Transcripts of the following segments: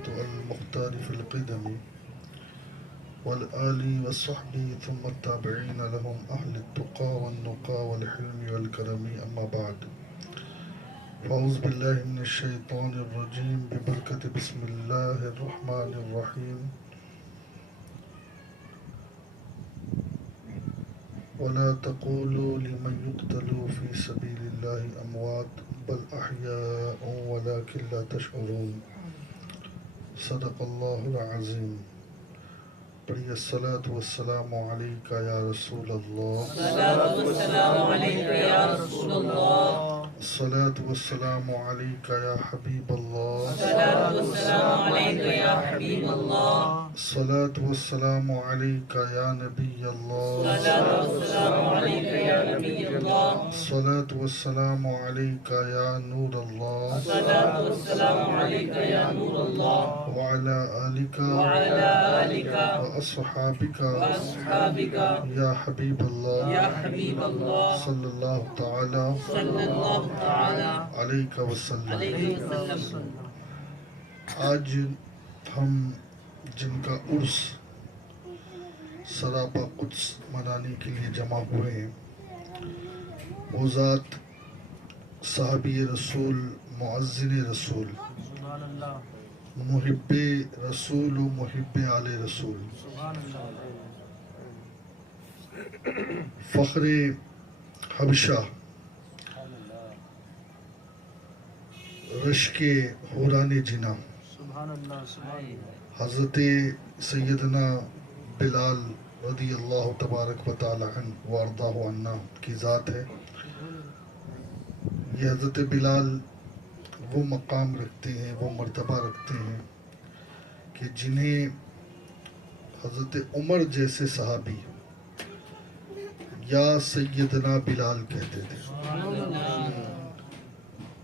الصحابة المختار في القدم والآل والصحب ثم التابعين لهم أهل التقى والنقى والحلم والكرم أما بعد فأعوذ بالله من الشيطان الرجيم ببركة بسم الله الرحمن الرحيم ولا تقولوا لمن يقتل في سبيل الله أموات بل أحياء ولكن لا تشعرون صدق الله العظيم پڑھیے الصلاۃ والسلام علیک یا رسول اللہ الصلاۃ والسلام علیک یا رسول اللہ الصلاۃ والسلام علیک یا حبیب اللہ الصلاۃ والسلام علیک یا حبیب اللہ الصلاۃ والسلام علیک یا نبی اللہ الصلاۃ والسلام علیک یا نبی اللہ الصلاۃ والسلام علیک یا نور اللہ الصلاۃ والسلام علیک یا نور اللہ وعلی آلک وعلی آلک وأصحابك واصحابک یا حبیب اللہ یا حبیب اللہ صلی اللہ تعالی صلی اللہ تعالی علیہ وسلم. علیہ وسلم. آج ہم جن کا عرس سراپا قدس منانے کے لیے جمع ہوئے ہیں وہ ذات صحابی رسول معزن رسول محب رسول و محب آل رسول فخر حبشہ رشک حوران جنا حضرت سیدنا بلال رضی اللہ تبارک و تعالی عنہ وارضاہ عنہ کی ذات ہے. یہ حضرت بلال وہ مقام رکھتے ہیں، وہ مرتبہ رکھتے ہیں کہ جنہیں حضرت عمر جیسے صحابی یا سیدنا بلال کہتے تھے.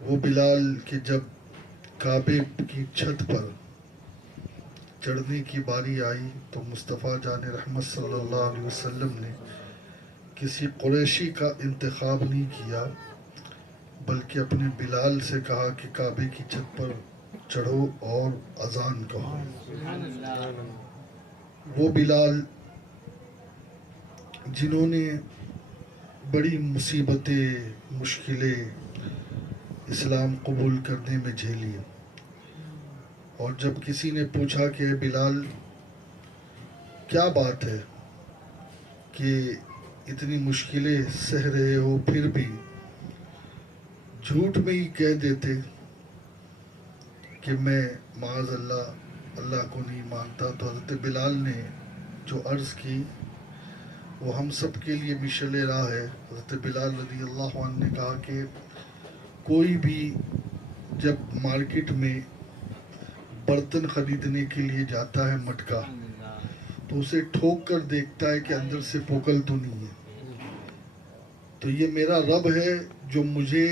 وہ بلال کہ جب کعبے کی چھت پر چڑھنے کی باری آئی تو مصطفیٰ جان رحمت صلی اللہ علیہ وسلم نے کسی قریشی کا انتخاب نہیں کیا بلکہ اپنے بلال سے کہا کہ کعبے کی چھت پر چڑھو اور اذان کہو. وہ بلال جنہوں نے بڑی مصیبتیں مشکلیں اسلام قبول کرنے میں جھیلی، اور جب کسی نے پوچھا کہ اے بلال کیا بات ہے کہ اتنی مشکلیں سہ رہے ہو پھر بھی جھوٹ میں ہی کہہ دیتے کہ میں معاذ اللہ کو نہیں مانتا، تو حضرت بلال نے جو عرض کی وہ ہم سب کے لیے مشعل راہ ہے. حضرت بلال رضی اللہ عنہ نے کہا کہ کوئی بھی جب مارکیٹ میں برتن خریدنے کے لیے جاتا ہے مٹکا تو اسے ٹھوک کر دیکھتا ہے کہ اندر سے پوکل تو نہیں ہے. تو یہ میرا رب ہے جو مجھے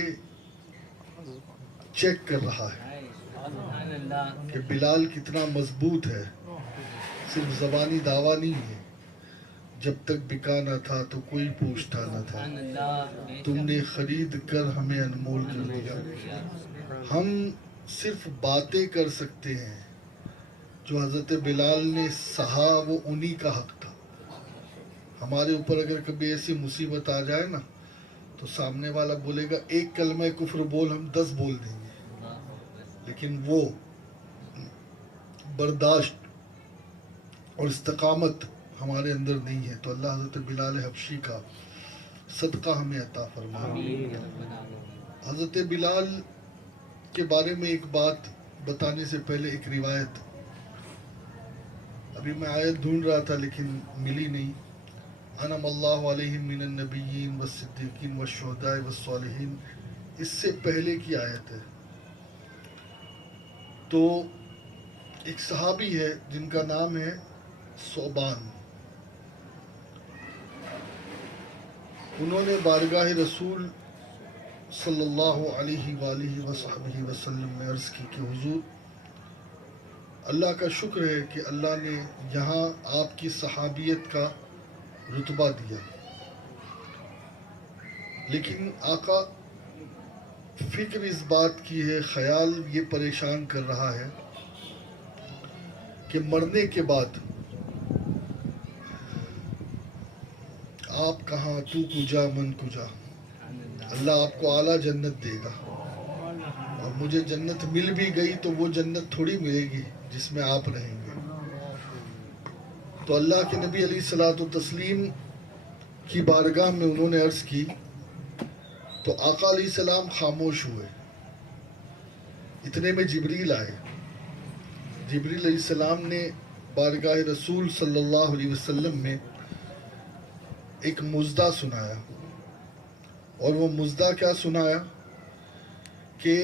چیک کر رہا ہے کہ بلال کتنا مضبوط ہے، صرف زبانی دعویٰ نہیں ہے. جب تک بکا نہ تھا تو کوئی پوچھتا نہ تھا، تم نے خرید کر ہمیں انمول کر دیا. ہم صرف باتیں کر سکتے ہیں، جو حضرت بلال نے سہا وہ انہی کا حق تھا. ہمارے اوپر اگر کبھی ایسی مصیبت آ جائے نا تو سامنے والا بولے گا ایک کلمہ کفر بول، ہم 10 بول دیں گے، لیکن وہ برداشت اور استقامت ہمارے اندر نہیں ہے. تو اللہ حضرت بلال حبشی کا صدقہ ہمیں عطا فرمائے. حضرت بلال کے بارے میں ایک بات بتانے سے پہلے ایک روایت، ابھی میں آیت ڈھونڈ رہا تھا لیکن ملی نہیں. انعم اللہ علیہم من النبیین والصدیقین والشہداء والصالحین، اس سے پہلے کی آیت ہے. تو ایک صحابی ہے جن کا نام ہے ثعبان. انہوں نے بارگاہ رسول صلی اللہ علیہ وآلہ وصحبہ وسلم میں عرض کی کہ حضور اللہ کا شکر ہے کہ اللہ نے یہاں آپ کی صحابیت کا رتبہ دیا، لیکن آقا فکر اس بات کی ہے، خیال یہ پریشان کر رہا ہے کہ مرنے کے بعد آپ کہاں تو کجا من کجا، اللہ آپ کو اعلیٰ جنت دے گا، اور مجھے جنت مل بھی گئی تو وہ جنت تھوڑی ملے گی جس میں آپ رہیں گے۔ تو اللہ کے نبی علیہ الصلوۃ والتسلیم کی بارگاہ میں انہوں نے عرض کی تو آقا علیہ السلام خاموش ہوئے۔ اتنے میں جبریل آئے۔ جبریل علیہ السلام نے بارگاہ رسول صلی اللہ علیہ وسلم میں ایک مژدہ سنایا، اور وہ مژدہ کیا سنایا کہ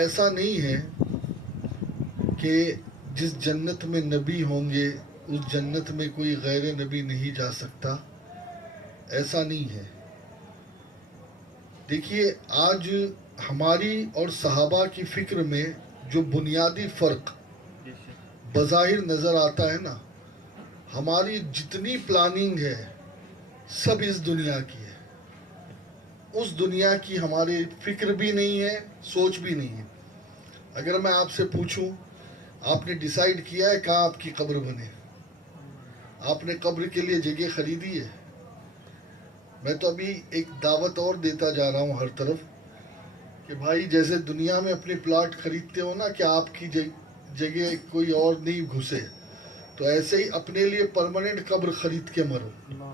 ایسا نہیں ہے کہ جس جنت میں نبی ہوں گے اس جنت میں کوئی غیر نبی نہیں جا سکتا، ایسا نہیں ہے۔ دیکھیے آج ہماری اور صحابہ کی فکر میں جو بنیادی فرق بظاہر نظر آتا ہے نا، ہماری جتنی پلاننگ ہے سب اس دنیا کی ہے، اس دنیا کی ہماری فکر بھی نہیں ہے، سوچ بھی نہیں ہے۔ اگر میں آپ سے پوچھوں آپ نے ڈیسائیڈ کیا ہے کہاں آپ کی قبر بنے، آپ نے قبر کے لیے جگہ خریدی ہے؟ میں تو ابھی ایک دعوت اور دیتا جا رہا ہوں ہر طرف کہ بھائی جیسے دنیا میں اپنے پلاٹ خریدتے ہو نا کہ آپ کی جگہ کوئی اور نہیں گھسے، تو ایسے ہی اپنے لیے پرماننٹ قبر خرید کے مرو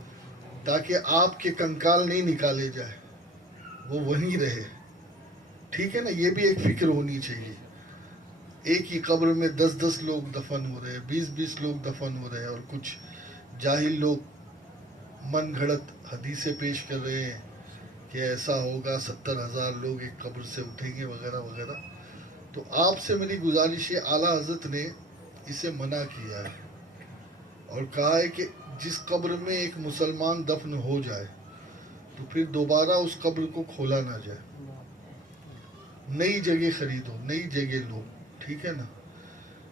تاکہ آپ کے کنکال نہیں نکالے جائے، وہ وہیں رہے۔ ٹھیک ہے نا، یہ بھی ایک فکر ہونی چاہیے۔ ایک ہی قبر میں 10 لوگ دفن ہو رہے ہیں، 20 لوگ دفن ہو رہے ہیں، اور کچھ جاہل لوگ من گھڑت حدیثیں پیش کر رہے ہیں کہ ایسا ہوگا 70,000 لوگ ایک قبر سے اٹھیں گے وغیرہ وغیرہ۔ تو آپ سے میری گزارش ہے، اعلیٰ حضرت نے اسے منع کیا ہے اور کہا ہے کہ جس قبر میں ایک مسلمان دفن ہو جائے تو پھر دوبارہ اس قبر کو کھولا نہ جائے، نئی جگہ خریدو، نئی جگہ لو، ٹھیک ہے نا۔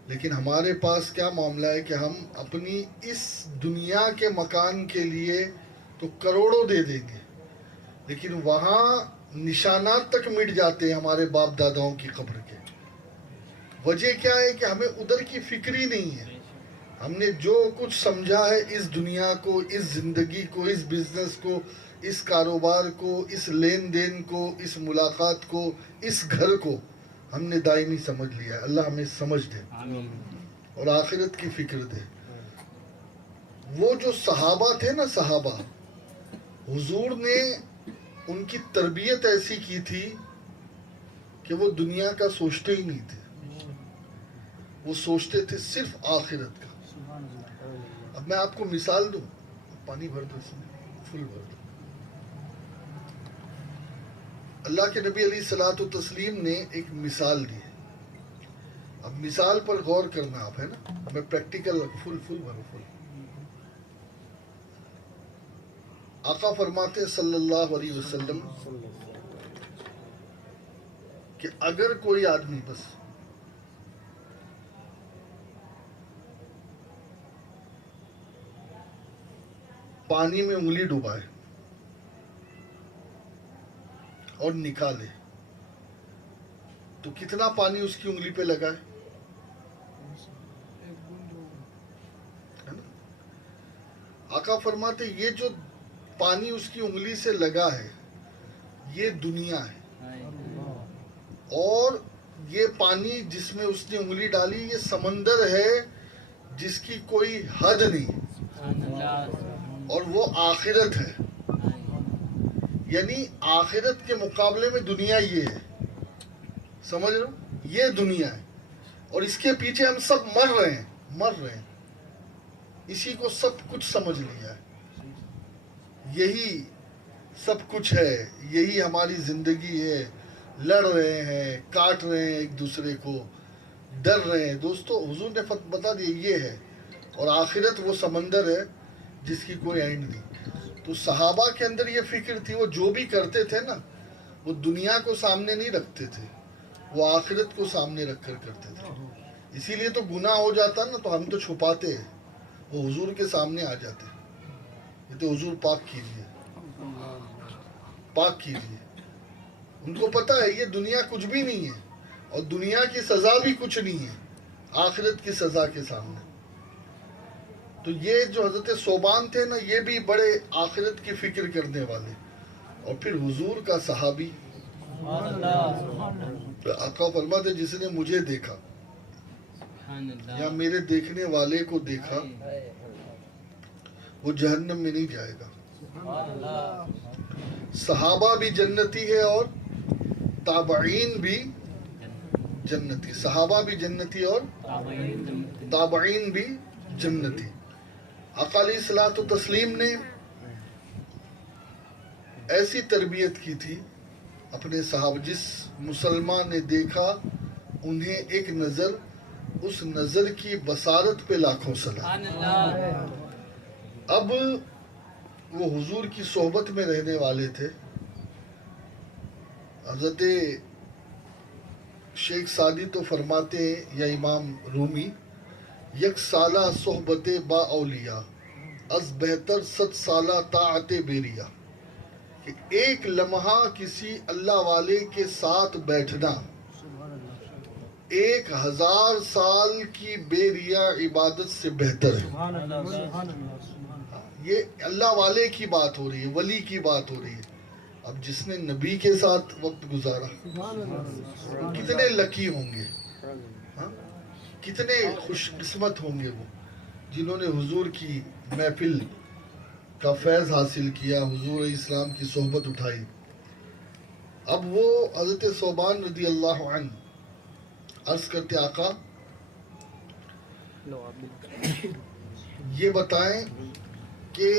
لیکن ہمارے پاس کیا معاملہ ہے کہ ہم اپنی اس دنیا کے مکان کے لیے تو کروڑوں دے دیں گے، لیکن وہاں نشانات تک مٹ جاتے ہیں ہمارے باپ داداؤں کی قبر کے۔ وجہ کیا ہے کہ ہمیں ادھر کی فکر ہی نہیں ہے۔ ہم نے جو کچھ سمجھا ہے اس دنیا کو، اس زندگی کو، اس بزنس کو، اس کاروبار کو، اس لین دین کو، اس ملاقات کو، اس گھر کو ہم نے دائمی سمجھ لیا ہے۔ اللہ ہمیں سمجھ دے اور آخرت کی فکر دے۔ وہ جو صحابہ تھے نا، صحابہ، حضور نے ان کی تربیت ایسی کی تھی کہ وہ دنیا کا سوچتے ہی نہیں تھے، وہ سوچتے تھے صرف آخرت کا۔ اب میں آپ کو مثال دوں، پانی بھر دو، اس میں فل بھر دو۔ اللہ کے نبی علیہ الصلوۃ والتسلیم نے ایک مثال دی ہے۔ اب مثال پر غور کرنا آپ، ہے نا، میں پریکٹیکل فل بھرو فل۔ آقا فرماتے ہیں صلی اللہ علیہ وسلم کہ اگر کوئی آدمی بس پانی میں انگلی ڈبائے اور نکالے تو کتنا پانی اس کی انگلی پہ لگا ہے نا؟ آقا فرماتے یہ جو پانی اس کی انگلی سے لگا ہے یہ دنیا ہے، اور یہ پانی جس میں اس نے انگلی ڈالی یہ سمندر ہے جس کی کوئی حد نہیں، اور وہ آخرت ہے۔ یعنی آخرت کے مقابلے میں دنیا یہ ہے، سمجھ رہے ہو، یہ دنیا ہے، اور اس کے پیچھے ہم سب مر رہے ہیں، اسی کو سب کچھ سمجھ لیا ہے، یہی سب کچھ ہے، یہی ہماری زندگی ہے۔ لڑ رہے ہیں، کاٹ رہے ہیں ایک دوسرے کو، ڈر رہے ہیں۔ دوستو حضور نے بتا دیا یہ ہے، اور آخرت وہ سمندر ہے جس کی کوئی اینڈ نہیں۔ تو صحابہ کے اندر یہ فکر تھی، وہ جو بھی کرتے تھے نا وہ دنیا کو سامنے نہیں رکھتے تھے، وہ آخرت کو سامنے رکھ کر کرتے تھے۔ اسی لیے تو گناہ ہو جاتا نا تو ہم تو چھپاتے ہیں، وہ حضور کے سامنے آ جاتے۔ یہ تو حضور پاک کیجیے، پاک کیجیے۔ ان کو پتہ ہے یہ دنیا کچھ بھی نہیں ہے، اور دنیا کی سزا بھی کچھ نہیں ہے۔ آخرت کی سزا کے سامنے. تو یہ جو حضرت صوبان تھے نا، یہ بھی بڑے آخرت کی فکر کرنے والے. اور پھر حضور کا صحابی آقا فرماتے جس نے مجھے دیکھا یا میرے دیکھنے والے کو دیکھا وہ جہنم میں نہیں جائے گا. صحابہ بھی جنتی ہے اور تابعین بھی جنتی. صحابہ بھی جنتی اور تابعین بھی جنتی. آقا علیہ الصلوۃ والتسلیم نے ایسی تربیت کی تھی اپنے صحابہ. جس مسلمان نے دیکھا انہیں ایک نظر، اس نظر کی بصارت پہ لاکھوں سلام. اب وہ حضور کی صحبت میں رہنے والے تھے. حضرت شیخ سعدی تو فرماتے ہیں یا امام رومی، یک سالہ صحبت با اولیاء از بہتر 100 سالہ طاعت بیریا. کہ ایک لمحہ کسی اللہ والے کے ساتھ بیٹھنا 1000 سال کی بے ریا عبادت سے بہتر ہے. یہ اللہ والے کی بات ہو رہی ہے، ولی کی بات ہو رہی ہے. اب جس نے نبی کے ساتھ وقت گزارا کتنے لکی ہوں گے، کتنے خوش قسمت ہوں گے وہ جنہوں نے حضور کی محفل کا فیض حاصل کیا، حضور علیہ السلام کی صحبت اٹھائی. اب وہ حضرت صوبان رضی اللہ عنہ عرض کرتے آقا یہ بتائیں کہ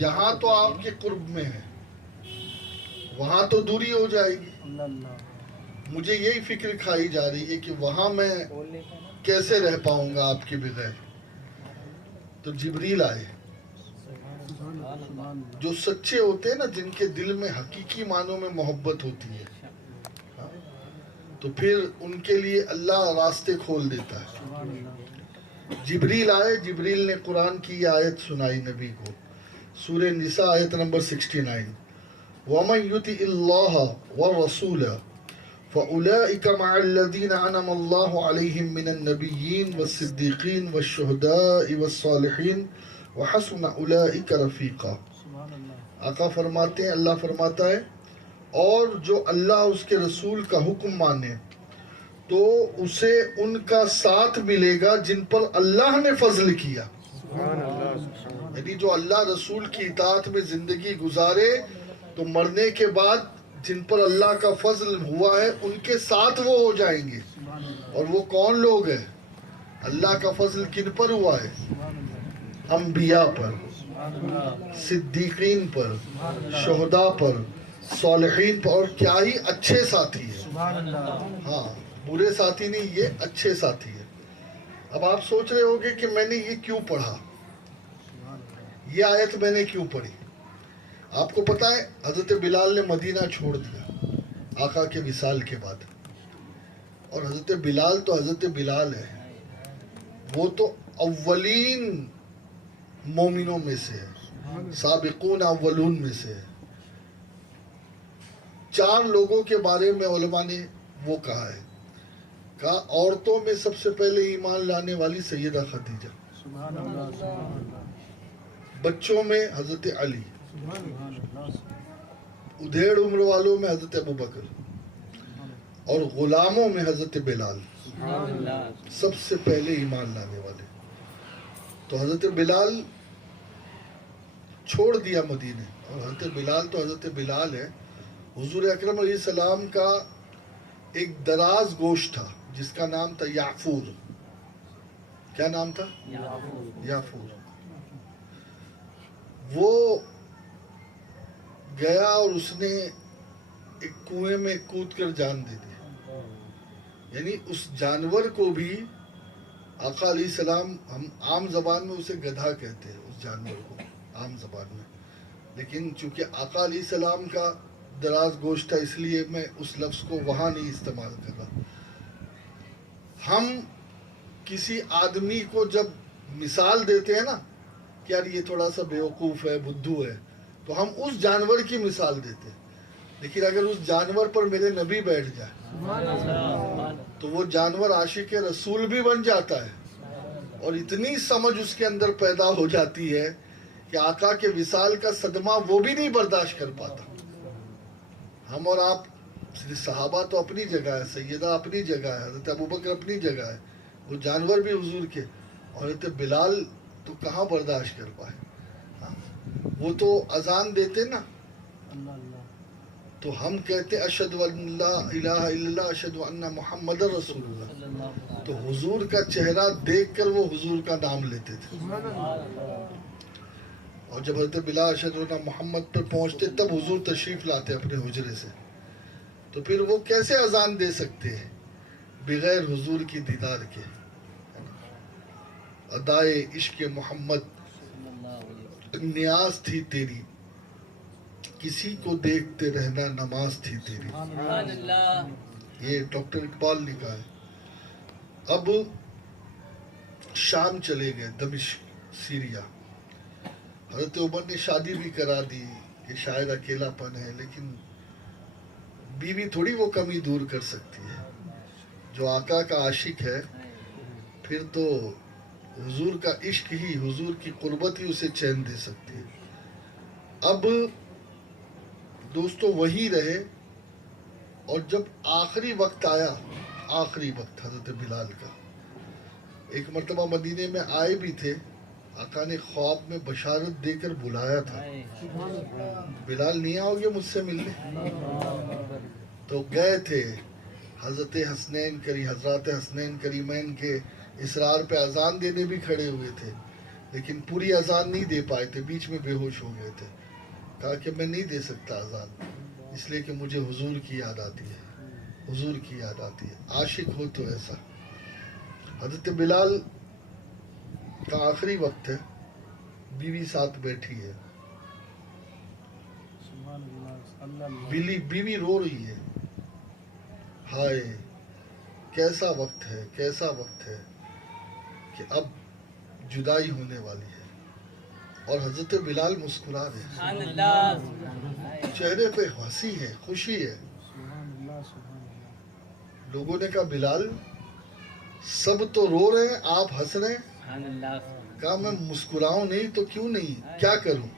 یہاں تو آپ کے قرب میں ہے، وہاں تو دوری ہو جائے گی. مجھے یہی فکر کھائی جا رہی ہے کہ وہاں میں کیسے رہ پاؤں گا آپ کے بغیر. تو جبریل آئے جو سچے ہوتے ہیں نا، جن کے دل میں حقیقی معنوں میں محبت ہوتی ہے، تو پھر ان کے لیے اللہ راستے کھول دیتا ہے. جبریل آئے، جبریل نے قرآن کی یہ آیت سنائی نبی کو، سورہ نساء آیت نمبر 69. وَمَن يُطِعِ اللَّهَ وَالرَّسُولَ فَأُولَئِكَ مَعَ الَّذِينَ أَنْعَمَ اللَّهُ عَلَيْهِم مِّنَ النَّبِيِّينَ وَالصِّدِّيقِينَ وَالشُّهَدَاءِ وَالصَّالِحِينَ وَحَسُنَ أُولَئِكَ رَفِيقًا. آقا فرماتے ہیں، اللہ فرماتا ہے اور جو اللہ اس کے رسول کا حکم مانے تو اسے ان کا ساتھ ملے گا جن پر اللہ نے فضل کیا. یعنی جو اللہ رسول کی اطاعت میں زندگی گزارے تو مرنے کے بعد جن پر اللہ کا فضل ہوا ہے ان کے ساتھ وہ ہو جائیں گے. اور وہ کون لوگ ہیں؟ اللہ کا فضل کن پر ہوا ہے؟ انبیاء پر، صدیقین پر، شہداء پر، صالحین پر. اور کیا ہی اچھے ساتھی ہیں. ہاں، برے ساتھی نہیں، یہ اچھے ساتھی ہیں. اب آپ سوچ رہے ہوگے کہ میں نے یہ کیوں پڑھا، یہ آیت میں نے کیوں پڑھی. آپ کو پتا ہے حضرت بلال نے مدینہ چھوڑ دیا آقا کے وصال کے بعد. اور حضرت بلال تو حضرت بلال ہے، وہ تو اولین مومنوں میں سے ہے، سابقون اولون میں سے ہے. 4 لوگوں کے بارے میں علماء نے وہ کہا ہے، کہا عورتوں میں سب سے پہلے ایمان لانے والی سیدہ خدیجہ، بچوں میں حضرت علی، ادھیڑ عمر والوں میں حضرت ابوبکر، اور غلاموں میں حضرت بلال سب سے پہلے ایمان لانے والے. تو حضرت بلال چھوڑ دیا مدینے. اور حضرت بلال تو حضرت بلال ہے. حضور اکرم علیہ السلام کا ایک دراز گوشت تھا جس کا نام تھا یعفور. کیا نام تھا؟ یعفور. وہ گیا اور اس نے ایک کنویں میں کود کر جان دے دی. یعنی اس جانور کو بھی آقا علیہ السلام، ہم عام زبان میں اسے گدھا کہتے ہیں اس جانور کو عام زبان میں، لیکن چونکہ آقا علیہ السلام کا دراز گوشت تھا اس لیے میں اس لفظ کو وہاں نہیں استعمال کر رہا. ہم کسی آدمی کو جب مثال دیتے ہیں نا کہ یار یہ تھوڑا سا بیوقوف ہے، بدھو ہے، تو ہم اس جانور کی مثال دیتے ہیں. لیکن اگر اس جانور پر میرے نبی بیٹھ جائے تو وہ جانور عاشق رسول بھی بن جاتا ہے، اور اتنی سمجھ اس کے اندر پیدا ہو جاتی ہے کہ آقا کے وصال کا صدمہ وہ بھی نہیں برداشت کر پاتا۔ ہم اور آپ صحابہ تو اپنی جگہ ہے، سیدہ اپنی جگہ ہے، حضرت ابوبکر اپنی جگہ ہے، وہ جانور بھی حضور کے، اور حضرت بلال تو کہاں برداشت کر پائے۔ وہ تو اذان دیتے نا، تو ہم کہتے اشہد ان لا الہ الا اللہ اشہد ان محمد رسول اللہ، تو حضور کا چہرہ دیکھ کر وہ حضور کا نام لیتے تھے، اور جب حضرت بلال اشہد ان محمد پر پہنچتے تب حضور تشریف لاتے اپنے حجرے سے، تو پھر وہ کیسے اذان دے سکتے ہیں بغیر حضور کی دیدار کے۔ ادائے عشق محمد نیاز تھی تیری، کسی کو دیکھتے رہنا نماز تھی تیری، سبحان اللہ۔ یہ ڈاکٹر اقبال نے کہا ہے۔ اب شام چلے گئے، دمشق سیریا، حضرت عمر نے شادی بھی کرا دی کہ شاید اکیلا پن ہے، لیکن بیوی تھوڑی وہ کمی دور کر سکتی ہے۔ جو آقا کا عاشق ہے پھر تو حضور کا عشق ہی، حضور کی قربت ہی اسے چین دے سکتی ہے۔ اب دوستو وہی رہے، اور جب آخری وقت آیا، آخری وقت حضرت بلال کا، ایک مرتبہ مدینے میں آئے بھی تھے، آقا نے خواب میں بشارت دے کر بلایا تھا، بلال نہیں آؤ گے مجھ سے ملنے؟ تو گئے تھے، حضرت حسنین کریمین کے اصرار پہ اذان دینے بھی کھڑے ہوئے تھے، لیکن پوری اذان نہیں دے پائے تھے، بیچ میں بے ہوش ہو گئے تھے۔ کہا کہ میں نہیں دے سکتا اذان، اس لیے کہ مجھے حضور کی یاد آتی ہے، حضور کی یاد آتی ہے۔ عاشق ہو تو ایسا۔ حضرت بلال کا آخری وقت ہے، بیوی ساتھ بیٹھی ہے، بیوی رو رہی ہے، ہائے کیسا وقت ہے، کیسا وقت ہے کہ اب جدائی ہونے والی ہے، اور حضرت بلال مسکرا رہے ہیں، سبحان اللہ۔ چہرے پہ ہنسی ہے، خوشی ہے۔ لوگوں نے کہا بلال سب تو رو رہے ہیں، آپ ہنس رہے ہیں؟ سبحان اللہ۔ کہا میں مسکراؤں نہیں تو کیوں نہیں، کیا کروں؟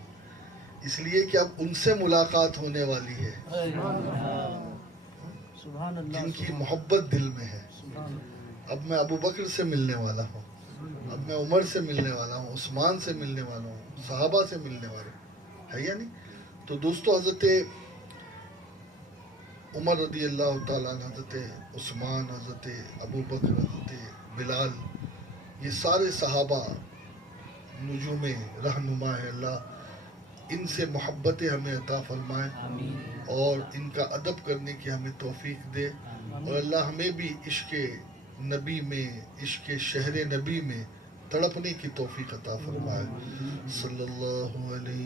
اس لیے کہ اب ان سے ملاقات ہونے والی ہے جن کی محبت دل میں ہے۔ اب میں ابو بکر سے ملنے والا ہوں، اب میں عمر سے ملنے والا ہوں، عثمان سے ملنے والا ہوں، صحابہ سے ملنے والا ہوں، ہے یا نہیں؟ تو دوستو حضرت عمر رضی اللہ تعالیٰ عنہ، حضرت عثمان، حضرت ابو بکر، حضرت بلال، یہ سارے صحابہ نجوم رہنما ہے، اللہ ان سے محبت ہمیں عطا فرمائے اور ان کا ادب کرنے کی ہمیں توفیق دے، اور اللہ ہمیں بھی عشق نبی میں، عشق شہر نبی میں تڑپنے کی توفیق عطا فرمائے۔ صلی اللہ علیہ